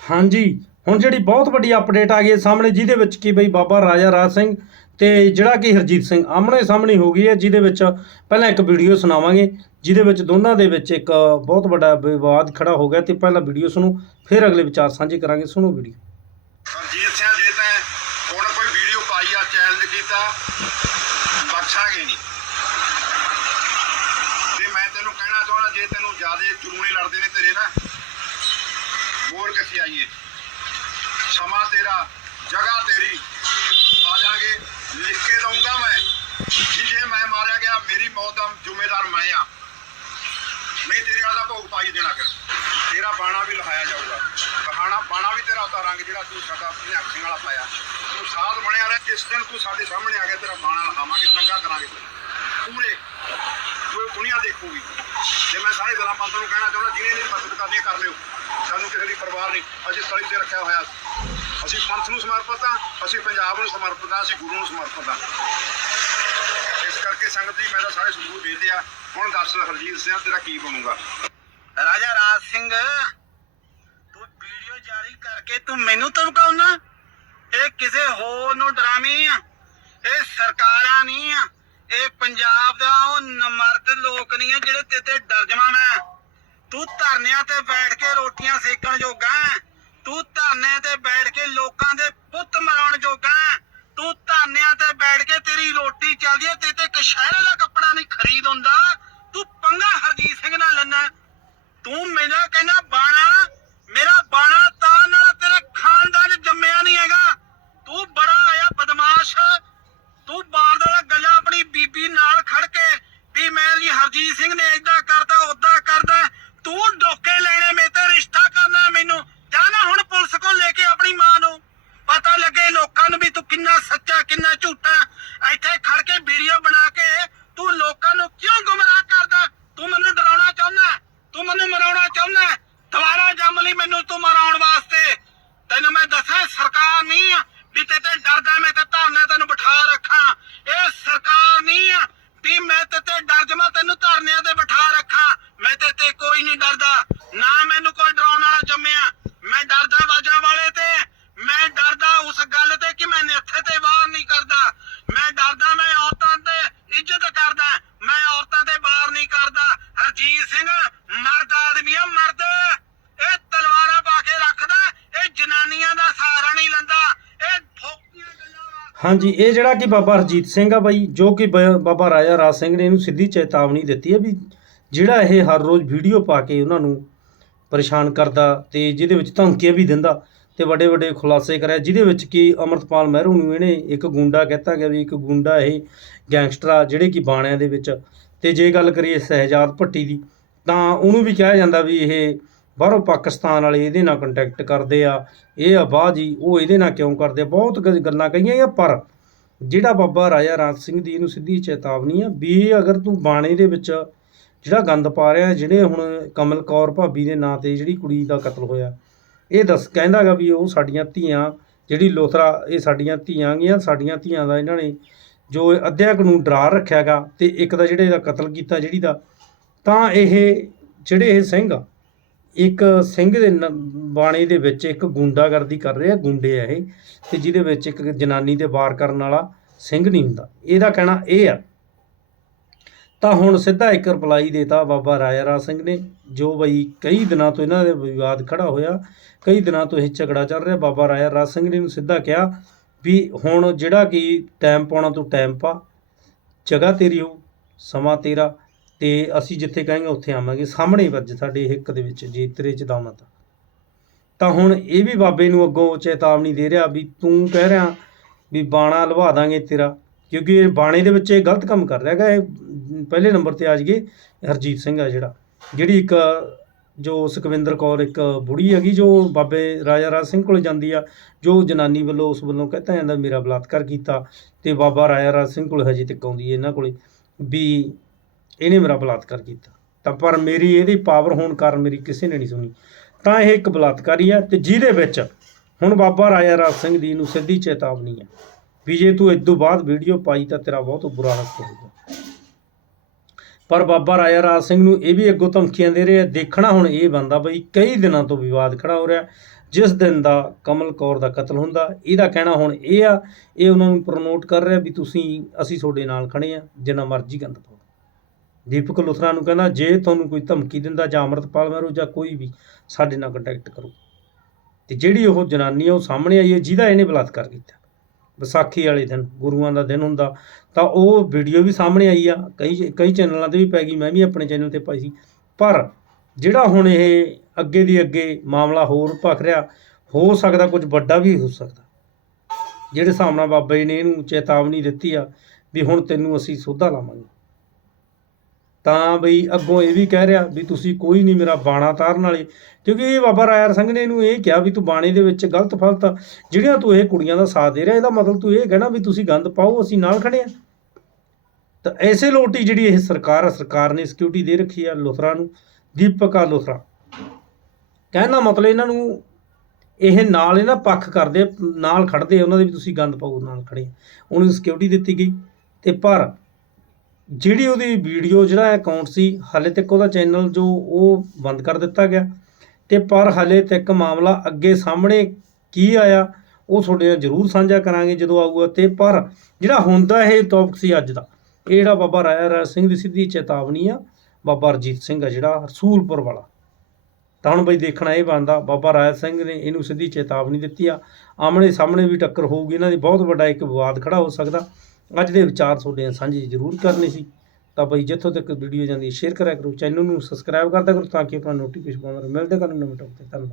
ਹਾਂਜੀ, ਹੁਣ ਜਿਹੜੀ ਬਹੁਤ ਵੱਡੀ ਅਪਡੇਟ ਆ ਗਈ ਹੈ ਸਾਹਮਣੇ, ਜਿਹਦੇ ਵਿੱਚ ਕੀ ਬਈ ਬਾਬਾ ਰਾਜਾ ਰਾਜ ਸਿੰਘ ਤੇ ਜਿਹੜਾ ਕਿ ਹਰਜੀਤ ਸਿੰਘ ਆਮਣੇ ਸਾਹਮਣੇ ਹੋ ਗਈ ਹੈ, ਜਿਹਦੇ ਵਿੱਚ ਪਹਿਲਾਂ ਇੱਕ ਵੀਡੀਓ ਸੁਣਾਵਾਂਗੇ, ਜਿਹਦੇ ਵਿੱਚ ਦੋਨਾਂ ਦੇ ਵਿੱਚ ਇੱਕ ਬਹੁਤ ਵੱਡਾ ਵਿਵਾਦ ਖੜਾ ਹੋ ਗਿਆ ਤੇ ਪਹਿਲਾਂ ਵੀਡੀਓ ਸੁਣੋ, ਫਿਰ ਅਗਲੇ ਵਿਚਾਰ ਸਾਂਝੇ ਕਰਾਂਗੇ, ਸੁਣੋ ਵੀਡੀਓ। ਹਰਜੀਤ ਸਿੰਘ ਜੇ ਤੈਂ ਹੁਣ ਕੋਈ ਵੀਡੀਓ ਪਾਈ ਆ ਚੈਲੰਜ ਕੀਤਾ, ਬਖਸ਼ਾਂਗੇ ਨਹੀਂ। ਤੇ ਮੈਂ ਤੈਨੂੰ ਕਹਿਣਾ ਚਾਹੁੰਦਾ, ਜੇ ਤੈਨੂੰ ਜਿਆਦੇ ਚੂਨੇ ਲੜਦੇ ਨੇ ਤੇਰੇ ਨਾ ਬੋਲ ਕਿੱਥੇ ਆਈਏ। ਸਮਾਂ ਤੇਰਾ, ਜਗ੍ਹਾ ਤੇਰੀ। ਆ ਜਾਗੇ, ਲਿਖ ਕੇ ਦਊਂਗਾ ਮੈਂ। ਕਿ ਜੇ ਮੈਂ ਮਾਰਿਆ ਗਿਆ, ਮੇਰੀ ਮੌਤ ਦਾ ਜ਼ਿੰਮੇਦਾਰ ਮੈਂ ਆ। ਨਹੀਂ ਤੇਰੇ ਵਾਲਾ ਭੋਗ ਪਾਈ ਦੇਣਾ ਫਿਰ। ਤੇਰਾ ਬਾਣਾ ਵੀ ਲਹਾਇਆ ਜਾਊਗਾ। ਕਹਾਣਾ ਬਾਣਾ ਵੀ ਤੇਰਾ ਉਤਾਰਾਂਗੇ, ਜਿਹੜਾ ਤੂੰ ਸਾਡਾ ਭਿਆਕ ਵਾਲਾ ਪਾਇਆ। ਤੂੰ ਸਾਧ ਬਣਿਆ ਰਹਿ। ਜਿਸ ਦਿਨ ਤੂੰ ਸਾਡੇ ਸਾਹਮਣੇ ਆ ਗਿਆ, ਤੇਰਾ ਬਾਣਾ ਲਹਾਵਾਂਗੇ ਨੰਗਾ ਕਰਾਂਗੇ। ਪੂਰੇ ਜੋ ਦੁਨੀਆ ਦੇਖੂਗੀ। ਜੇ ਮੈਂ ਸਾਰੇ ਦਲਾਂ ਪੰਥ ਨੂੰ ਕਹਿਣਾ ਚਾਹੁੰਦਾ, ਜਿਹਨੇ ਨਹੀਂ ਮਦਦ ਕਰਨੀ ਕਰ ਲਿਓ। ਸਾਨੂੰ ਕਿਸੇ ਦੀ ਪਰਵਾਹ ਨਹੀਂ। ਅਸੀਂ ਸਲੀ ਤੇ ਰੱਖਿਆ ਹੋਇਆ ਅਸੀਂ ਪੰਥ ਨੂੰ ਸਮਰਪਿਤ ਹਾਂ, ਅਸੀਂ ਪੰਜਾਬ ਨੂੰ ਸਮਰਪਿਤ ਹਾਂ, ਅਸੀਂ ਗੁਰੂ ਨੂੰ ਸਮਰਪਿਤ ਹਾਂ। ਇਸ ਕਰਕੇ ਸੰਗਤ ਜੀ, ਮੈਂ ਤਾਂ ਸਾਰੇ ਸਬੂਤ ਦੇ ਦਿਆ। ਹੁਣ ਦੱਸ ਹਰਜੀਤ ਸਿੰਘ, ਤੇਰਾ ਕੀ ਬਣੂਗਾ? ਰਾਜਾ ਰਾਜ ਸਿੰਘ, ਤੂੰ ਵੀਡੀਓ ਜਾਰੀ ਕਰਕੇ ਤੂੰ ਮੈਨੂੰ ਧਮਕਾਉਣਾ? ਇਹ ਕਿਸੇ ਹੋਰ ਨੂੰ ਡਰਾਮੀ ਆ? ਇਹ ਸਰਕਾਰਾਂ ਨਹੀਂ ਆ? ਇਹ ਪੰਜਾਬ ਦਾ ਉਹ ਨਮਰਦ ਲੋਕ ਨਹੀਂ ਆ ਜਿਹੜੇ ਤੇ ਤੇ ਡਰ ਜਾਵਾਂ ਮੈਂ ਤੂੰ ਧਰਨਿਆਂ ਤੇ ਬੈਠ ਕੇ ਰੋਟੀਆਂ ਸੇਕਣ ਜੋਗਾ ਤੂੰ ਧਰਨਿਆਂ ਤੇ ਬੈਠ ਕੇ ਲੋਕਾਂ ਦੇ ਪੁੱਤ ਮਰਾਉਣ ਜੋਗਾ ਤੂੰ ਧਰਨਿਆਂ ਤੇ ਬੈਠ ਕੇ ਤੇਰੀ ਰੋਟੀ ਚੱਲਦੀ ਹੈ ਤੇ ਤੇ ਕਸ਼ਹਿਰੇ ਦਾ ਕੱਪੜਾ ਨਹੀਂ ਖਰੀਦ ਹੁੰਦਾ। ਤੂੰ ਪੰਗਾ ਹਰਜੀਤ ਸਿੰਘ ਨਾਲ ਲੈਣਾ ਤੂੰ ਮੈਨੂੰ ਕਹਿੰਦਾ, ਬਾਣਾ, ਮੇਰਾ ਬਾਣਾ ਤਾਂ ਨਾਲ ਤੇਰੇ ਖਾਨਦਾਨ ਜੰਮਿਆ ਨਹੀਂ ਹੈਗਾ। ਤੂੰ ਬੜਾ ਆਇਆ ਬਦਮਾਸ਼। ਤੂੰ ਬਾਰ ਬਾਰਦਾ ਗੱਲਾਂ ਆਪਣੀ ਬੀਬੀ ਨਾਲ ਖੜ ਕੇ ਵੀ ਮੈਂ ਜੀ ਹਰਜੀਤ ਸਿੰਘ ਨੇ ਇਦਾਂ ਕਰਦਾ ਉਦਾਂ ਕਰਦਾ ਤੂੰ ਡੋਕੇ ਲੈਣੇ ਮੇ ਤੇ ਰਿਸ਼ਤਾ ਕਰਨਾ ਮੈਨੂੰ ਜਾ ਨਾ ਹੁਣ ਪੁਲਿਸ ਕੋਲ ਲੈ ਕੇ ਆਪਣੀ ਮਾਂ ਨੂੰ ਪਤਾ ਲੱਗੇ ਲੋਕਾਂ ਨੂੰ ਵੀ ਤੂੰ ਕਿੰਨਾ ਸੱਚਾ ਕਿੰਨਾ ਝੂਠਾ ਇੱਥੇ ਖੜ ਕੇ ਵੀਡੀਓ ਬਣਾ ਕੇ ਤੂੰ ਲੋਕਾਂ ਨੂੰ ਕਿਉਂ ਗੁੰਮਰਾਹ ਕਰਦਾ ਤੂੰ ਮੈਨੂੰ ਡਰਾਉਣਾ ਚਾਹੁੰਦਾ ਹੈ? ਤੂੰ ਮੈਨੂੰ ਮਰਾਉਣਾ ਚਾਹੁੰਦਾ ਹੈ? ਦੁਬਾਰਾ ਜੰਮ ਲਈ ਮੈਨੂੰ ਤੂੰ ਮਰਾਉਣ ਵਾਸਤੇ ਤੈਨੂੰ ਮੈਂ ਦੱਸਾਂ ਸਰਕਾਰ ਨਹੀਂ ਆ ਵੀ ਤੇ ਤੇ ਡਰਦਾ ਮੈਂ ਤੇ ਧਰਨੇ ਤੈਨੂੰ ਬਿਠਾ ਰੱਖਾਂ ਇਹ ਸਰਕਾਰ ਨਹੀਂ ਆ ਵੀ ਮੈਂ ਤੇ ਤੇ ਡਰ ਜਮਾ ਤੈਨੂੰ ਧਰਨਿਆਂ ਤੇ ਬਿਠਾ ਰੱਖਾਂ ਮੈਂ ਤੇ ਤੇ ਕੋਈ ਨਹੀਂ ਡਰਦਾ ਨਾ ਮੈਨੂੰ ਕੋਈ ਡਰਾਉਣ ਵਾਲਾ ਜੰਮਿਆ ਮੈਂ ਡਰਦਾ ਬਾਜਾਂ ਵਾਲੇ ਤੇ ਮੈਂ ਡਰਦਾ ਉਸ ਗੱਲ ਤੇ ਕਿ ਮੈਂ ਇੱਥੇ ਤੇ ਬਾਹਰ ਨਹੀਂ ਕਰਦਾ ਮੈਂ ਡਰਦਾ ਮੈਂ ਔਰਤਾਂ ਤੇ ਇੱਜ਼ਤ ਕਰਦਾ ਮੈਂ ਔਰਤਾਂ ਤੇ ਬਾਹਰ ਨਹੀਂ ਕਰਦਾ ਹਰਜੀਤ ਸਿੰਘ ਮਰਦ ਆਦਮੀ ਆ ਮਰਦ ਇਹ ਤਲਵਾਰਾਂ ਪਾ ਕੇ ਰੱਖਦਾ ਇਹ ਜਨਾਨੀਆਂ ਦਾ ਸਹਾਰਾ ਨਹੀਂ ਲੈਂਦਾ ਇਹ ਫੋਕੀਆਂ ਗੱਲਾਂ ਹਾਂਜੀ, ਇਹ ਜਿਹੜਾ ਕਿ ਬਾਬਾ ਹਰਜੀਤ ਸਿੰਘ ਆ ਬਾਈ, ਜੋ ਕਿ ਬ- ਬਾਬਾ ਰਾਜਾ ਰਾਜ ਸਿੰਘ ਨੇ ਇਹਨੂੰ ਸਿੱਧੀ ਚੇਤਾਵਨੀ ਦਿੱਤੀ ਹੈ ਵੀ ਜਿਹੜਾ ਇਹ ਹਰ ਰੋਜ਼ ਵੀਡੀਓ ਪਾ ਕੇ ਉਹਨਾਂ ਨੂੰ ਪਰੇਸ਼ਾਨ ਕਰਦਾ ਤੇ ਜਿਹਦੇ ਵਿੱਚ ਧਮਕੀਆਂ ਵੀ ਦਿੰਦਾ ਤੇ ਵੱਡੇ ਵੱਡੇ ਖੁਲਾਸੇ ਕਰਿਆ, ਜਿਹਦੇ ਵਿੱਚ ਕਿ ਅਮਰਤਪਾਲ ਮਹਿਰੂ ਨੂੰ ਇਹਨੇ ਇੱਕ ਗੁੰਡਾ ਕਹਿਤਾ ਗਿਆ ਵੀ ਇੱਕ ਗੁੰਡਾ ਇਹ ਗੈਂਗਸਟਰ ਆ, ਜਿਹੜੇ ਕਿ ਬਾਣਿਆਂ ਦੇ ਵਿੱਚ। ਤੇ ਜੇ ਗੱਲ ਕਰੀਏ ਸਹਿਜਾਦ ਭੱਟੀ ਦੀ, ਤਾਂ ਉਹਨੂੰ ਵੀ ਕਿਹਾ ਜਾਂਦਾ ਵੀ ਇਹ ਬਾਹਰੋਂ ਪਾਕਿਸਤਾਨ ਵਾਲੇ ਇਹਦੇ ਨਾਲ ਕੰਟੈਕਟ ਕਰਦੇ ਆ, ਇਹ ਆ ਬਾਹ ਜੀ, ਉਹ ਇਹਦੇ ਨਾਲ ਕਿਉਂ ਕਰਦੇ ਆ? ਬਹੁਤ ਗ- ਗੱਲਾਂ ਕਹੀਆਂ ਆ ਪਰ ਜਿਹੜਾ ਬਾਬਾ ਰਾਜਾ ਰਾਜ ਸਿੰਘ ਦੀ ਇਹਨੂੰ ਸਿੱਧੀ ਚੇਤਾਵਨੀ ਆ ਵੀ ਇਹ ਅਗਰ ਤੂੰ ਬਾਣੇ ਦੇ ਵਿੱਚ ਜਿਹੜਾ ਗੰਦ ਪਾ ਰਿਹਾ, ਜਿਹੜੇ ਹੁਣ ਕਮਲ ਕੌਰ ਭਾਬੀ ਦੇ ਨਾਂ ਤੇ ਜਿਹੜੀ ਕੁੜੀ ਦਾ ਕਤਲ ਹੋਇਆ, ਇਹ ਦੱਸ ਕਹਿੰਦਾਗਾ ਵੀ ਉਹ ਸਾਡੀਆਂ ਧੀਆਂ, ਜਿਹੜੀ ਲੋਥਰਾ, ਇਹ ਸਾਡੀਆਂ ਧੀਆਂ ਗੀਆਂ ਸਾਡੀਆਂ ਧੀਆਂ ਦਾ ਇਹਨਾਂ ਨੇ ਜੋ ਅਧਿਆਕ ਨੂੰ ਡਰਾ ਰੱਖਿਆਗਾ ਤੇ ਇੱਕ ਦਾ ਜਿਹੜੇ ਦਾ ਕਤਲ ਕੀਤਾ, ਜਿਹੜੀ ਦਾ, ਤਾਂ ਇਹ, ਜਿਹੜੇ ਇਹ ਸਿੰਘ ਆ ਇੱਕ ਸਿੰਘ ਦੇ ਨ- ਬਾਣੇ ਦੇ ਵਿੱਚ ਇੱਕ ਗੁੰਡਾਗਰਦੀ ਕਰ ਰਿਹਾ, ਗੁੰਡੇ ਆ ਇਹ, ਤੇ ਜਿਹਦੇ ਵਿੱਚ ਇੱਕ ਜਨਾਨੀ ਤੇ ਵਾਰ ਕਰਨ ਵਾਲਾ ਸਿੰਘ ਨਹੀਂ ਹੁੰਦਾ। ਇਹਦਾ ਕਹਿਣਾ ਇਹ ਆ, ਤਾਂ ਹੁਣ ਸਿੱਧਾ ਇੱਕ ਰਿਪਲਾਈ ਦੇਤਾ ਬਾਬਾ ਰਾਜਾ ਰਾਜ ਸਿੰਘ ਨੇ, ਜੋ ਬਈ ਕਈ ਦਿਨਾਂ ਤੋਂ ਇਹਨਾਂ ਦੇ ਵਿਵਾਦ ਖੜਾ ਹੋਇਆ, ਕਈ ਦਿਨਾਂ ਤੋਂ ਇਹ ਝਗੜਾ ਚੱਲ ਰਿਹਾ, ਬਾਬਾ ਰਾਜਾ ਰਾਜ ਸਿੰਘ ਨੇ ਇਹਨੂੰ ਸਿੱਧਾ ਕਿਹਾ ਵੀ ਹੁਣ ਜਿਹੜਾ ਕਿ ਟਾਈਮ ਪਾਉਣਾ ਤੂੰ ਟਾਈਮ ਪਾ, ਜਗ੍ਹਾ ਤੇਰੀ ਹੋ ਸਮਾਂ ਤੇਰਾ ਤੇ ਅਸੀਂ ਜਿੱਥੇ ਕਹਾਂਗੇ ਉੱਥੇ ਆਵਾਂਗੇ। ਸਾਹਮਣੇ ਵੱਜ ਸਾਡੇ ਹਿੱਕ ਦੇ ਵਿੱਚ ਜੇ ਤੇਰੇ ਚ ਦਮ ਤਾਂ ਹੁਣ ਇਹ ਵੀ ਬਾਬੇ ਨੂੰ ਅੱਗੋਂ ਚੇਤਾਵਨੀ ਦੇ ਰਿਹਾ ਵੀ ਤੂੰ ਕਹਿ ਰਿਹਾ ਵੀ ਬਾਣਾ ਲਵਾ ਦਾਂਗੇ ਤੇਰਾ। ਕਿਉਂਕਿ ਇਹ ਬਾਣੇ ਦੇ ਵਿੱਚ ਇਹ ਗਲਤ ਕੰਮ ਕਰ ਰਿਹਾ ਹੈਗਾ। ਇਹ ਪਹਿਲੇ ਨੰਬਰ ਤੇ ਆ ਜਗੇ ਹਰਜੀਤ ਸਿੰਘ ਆ ਜਿਹੜਾ। ਜਿਹੜੀ ਇੱਕ ਜੋ ਸੁਖਵਿੰਦਰ ਕੌਰ ਇੱਕ ਬੁੜੀ ਹੈਗੀ ਜੋ ਬਾਬੇ ਰਾਜਾ ਰਾਜ ਸਿੰਘ ਕੋਲ ਜਾਂਦੀ ਆ, ਜੋ ਜਨਾਨੀ ਵੱਲੋਂ ਉਸ ਵੱਲੋਂ ਕਹਿਤਾ ਜਾਂਦਾ, ਮੇਰਾ ਬਲਾਤਕਾਰ ਕੀਤਾ। ਤੇ ਬਾਬਾ ਰਾਜਾ ਰਾਜ ਸਿੰਘ ਕੋਲ ਹਜੇ ਤੱਕ ਆਉਂਦੀ ਹੈ ਇਹਨਾਂ ਕੋਲੇ। ਵੀ ਇਹਨੇ ਮੇਰਾ ਬਲਾਤਕਾਰ ਕੀਤਾ। ਤਾਂ ਪਰ ਮੇਰੀ ਇਹਦੀ ਪਾਵਰ ਹੋਣ ਕਾਰਨ ਮੇਰੀ ਕਿਸੇ ਨੇ ਨਹੀਂ ਸੁਣੀ। ਤਾਂ ਇਹ ਇੱਕ ਬਲਾਤਕਾਰੀ ਹੈ ਤੇ ਜਿਹਦੇ ਵਿੱਚ ਹੁਣ ਬਾਬਾ ਰਾਜਾ ਰਾਜ ਸਿੰਘ ਦੀ ਨੂੰ ਸਿੱਧੀ ਚੇਤਾਵਨੀ ਹੈ ਵੀ ਜੇ ਤੂੰ ਇਸ ਤੋਂ ਬਾਅਦ ਵੀਡੀਓ ਪਾਈ ਤਾਂ ਤੇਰਾ ਬਹੁਤ ਬੁਰਾ ਹਾਲ ਹੋਊਗਾ। ਪਰ ਬਾਬਾ ਰਾਜਾ ਰਾਜ ਸਿੰਘ ਨੂੰ ਇਹ ਵੀ ਅੱਗੋਂ ਧਮਕੀਆਂ ਦੇ ਰਿਹਾ ਦੇਖਣਾ ਹੁਣ ਇਹ ਬੰਦਾ ਬਈ ਕਈ ਦਿਨਾਂ ਤੋਂ ਵਿਵਾਦ ਖੜਾ ਹੋ ਰਿਹਾ। ਜਿਸ ਦਿਨ ਦਾ ਕਮਲ ਕੌਰ ਦਾ ਕਤਲ ਹੁੰਦਾ, ਇਹਦਾ ਕਹਿਣਾ ਹੁਣ ਇਹ ਆ, ਇਹ ਉਹਨਾਂ ਨੂੰ ਪ੍ਰਮੋਟ ਕਰ ਰਿਹਾ ਵੀ ਤੁਸੀਂ, ਅਸੀਂ ਤੁਹਾਡੇ ਨਾਲ ਖੜੇ ਆ, ਜਿੰਨਾ ਮਰਜ਼ੀ ਗੰਦ ਪਾਓ। ਦੀਪਕ ਲੁਥਰਾ ਨੂੰ ਕਹਿੰਦਾ, ਜੇ ਤੁਹਾਨੂੰ ਕੋਈ ਧਮਕੀ ਦਿੰਦਾ ਜਾਂ ਅਮਰਤਪਾਲ ਮਹਿਰੋ ਜਾਂ ਕੋਈ ਵੀ, ਸਾਡੇ ਨਾਲ ਕੰਟੈਕਟ ਕਰੋ। ਤੇ ਜਿਹੜੀ ਉਹ ਜਨਾਨੀ ਆ, ਉਹ ਸਾਹਮਣੇ ਆਈ ਹੈ ਜਿਹਦਾ ਇਹਨੇ ਬਲਾਤਕਾਰ ਕੀਤਾ। ਵਿਸਾਖੀ ਵਾਲੇ ਦਿਨ, ਗੁਰੂਆਂ ਦਾ ਦਿਨ ਹੁੰਦਾ, ਤਾਂ ਉਹ ਵੀਡੀਓ ਵੀ ਸਾਹਮਣੇ ਆਈ ਆ। ਕਈ ਕਈ ਚੈਨਲਾਂ ਤੇ ਵੀ ਪੈ ਗਈ, ਮੈਂ ਵੀ ਆਪਣੇ ਚੈਨਲ ਤੇ ਪਾਈ ਸੀ। ਪਰ ਜਿਹੜਾ ਹੁਣ ਇਹ ਅੱਗੇ ਦੀ ਅੱਗੇ ਮਾਮਲਾ ਹੋਰ ਭਖ ਰਿਹਾ, ਹੋ ਸਕਦਾ ਕੁਝ ਵੱਡਾ ਵੀ ਹੋ ਸਕਦਾ। ਜਿਹੜੇ ਹਿਸਾਬ ਨਾਲ ਬਾਬਾ ਜੀ ਨੇ ਇਹਨੂੰ ਚੇਤਾਵਨੀ ਦਿੱਤੀ ਆ, ਵੀ ਹੁਣ ਤੈਨੂੰ ਅਸੀਂ ਸੋਧਾ ਲਾਵਾਂਗੇ। ਤਾਂ ਬਈ ਅੱਗੋਂ ਇਹ ਵੀ ਕਹਿ ਰਿਹਾ ਵੀ ਤੁਸੀਂ ਕੋਈ ਨਹੀਂ ਮੇਰਾ ਬਾਣਾ ਤਾਰਨ ਵਾਲੇ। ਕਿਉਂਕਿ ਇਹ ਬਾਬਾ ਰਾਇਰ ਸਿੰਘ ਨੇ ਇਹਨੂੰ ਇਹ ਕਿਹਾ ਵੀ ਤੂੰ ਬਾਣੇ ਦੇ ਵਿੱਚ ਗਲਤ ਫਲਤ ਜਿਹੜੀਆਂ ਤੂੰ ਇਹ ਕੁੜੀਆਂ ਦਾ ਸਾਥ ਦੇ ਰਿਹਾ, ਇਹਦਾ ਮਤਲਬ ਤੂੰ ਇਹ ਕਹਿਣਾ ਵੀ ਤੁਸੀਂ ਗੰਦ ਪਾਓ, ਅਸੀਂ ਨਾਲ ਖੜੇ ਆ ਤਾਂ ਐਸੇ ਲੋਟੀ ਜਿਹੜੀ ਇਹ ਸਰਕਾਰ ਆ, ਸਰਕਾਰ ਨੇ ਸਿਕਿਉਰਿਟੀ ਦੇ ਰੱਖੀ ਆ ਲੁਥਰਾ ਨੂੰ, ਦੀਪਕਾ ਆ ਲੁਥਰਾ। ਕਹਿਣ ਦਾ ਮਤਲਬ ਇਹਨਾਂ ਨੂੰ ਇਹ ਨਾਲ ਇਹਨਾਂ ਪੱਖ ਕਰਦੇ ਨਾਲ ਖੜਦੇ ਉਹਨਾਂ ਦੇ ਵੀ ਤੁਸੀਂ ਗੰਦ ਪਾਓ, ਨਾਲ ਖੜੇ ਆ। ਉਹਨੂੰ ਸਿਕਿਉਰਿਟੀ ਦਿੱਤੀ ਗਈ ਤੇ ਪਰ ਜਿਹੜੀ ਉਹਦੀ ਵੀਡੀਓ ਜਿਹੜਾ ਅਕਾਊਂਟ ਸੀ, ਹਾਲੇ ਤੱਕ ਉਹਦਾ ਚੈਨਲ ਜੋ ਉਹ ਬੰਦ ਕਰ ਦਿੱਤਾ ਗਿਆ ਤੇ ਪਰ ਹਾਲੇ ਤੱਕ ਮਾਮਲਾ ਅੱਗੇ ਸਾਹਮਣੇ ਕੀ ਆਇਆ, ਉਹ ਤੁਹਾਡੇ ਨਾਲ ਜ਼ਰੂਰ ਸਾਂਝਾ ਕਰਾਂਗੇ ਜਦੋਂ ਆਊਗਾ ਤੇ ਪਰ ਜਿਹੜਾ ਹੁੰਦਾ ਇਹ ਟੌਪਿਕ ਸੀ ਅੱਜ ਦਾ, ਇਹ ਜਿਹੜਾ ਬਾਬਾ ਰਾਜਾ ਰਾਜ ਸਿੰਘ ਦੀ ਸਿੱਧੀ ਚੇਤਾਵਨੀ ਆ, ਬਾਬਾ ਰਜੀਤ ਸਿੰਘ ਆ ਜਿਹੜਾ ਰਸੂਲਪੁਰ ਵਾਲਾ। ਤਾਂ ਹੁਣ ਬਈ ਦੇਖਣਾ ਇਹ ਬਣਦਾ, ਬਾਬਾ ਰਾਇਆ ਸਿੰਘ ਨੇ ਇਹਨੂੰ ਸਿੱਧੀ ਚੇਤਾਵਨੀ ਦਿੱਤੀ ਆ, ਆਮਣੇ ਸਾਹਮਣੇ ਵੀ ਟੱਕਰ ਹੋਊਗੀ, ਇਹਨਾਂ ਦੀ ਬਹੁਤ ਵੱਡਾ ਇੱਕ ਵਿਵਾਦ ਖੜਾ ਹੋ ਸਕਦਾ। ਅੱਜ ਦੇ ਵਿਚਾਰ ਤੁਹਾਡੇ ਸਾਂਝੇ ਜ਼ਰੂਰ ਕਰਨੇ ਸੀ। ਤਾਂ ਬਈ ਜਿੱਥੋਂ ਤੱਕ ਵੀਡੀਓ ਜਾਂਦੀ ਸ਼ੇਅਰ ਕਰਿਆ ਕਰੋ ਚੈਨਲ ਨੂੰ ਸਬਸਕ੍ਰਾਈਬ ਕਰਦਾ ਕਰੋ ਤਾਂ ਕਿ ਆਪਣਾ ਨੋਟੀਫਿਕੇਸ਼ਨ ਪਾਉਂਦਾ ਮਿਲਦੇ ਕਰਨ ਨਵੇਂ ਟੌਪਿਕ ਤੇ। ਧੰਨਵਾਦ।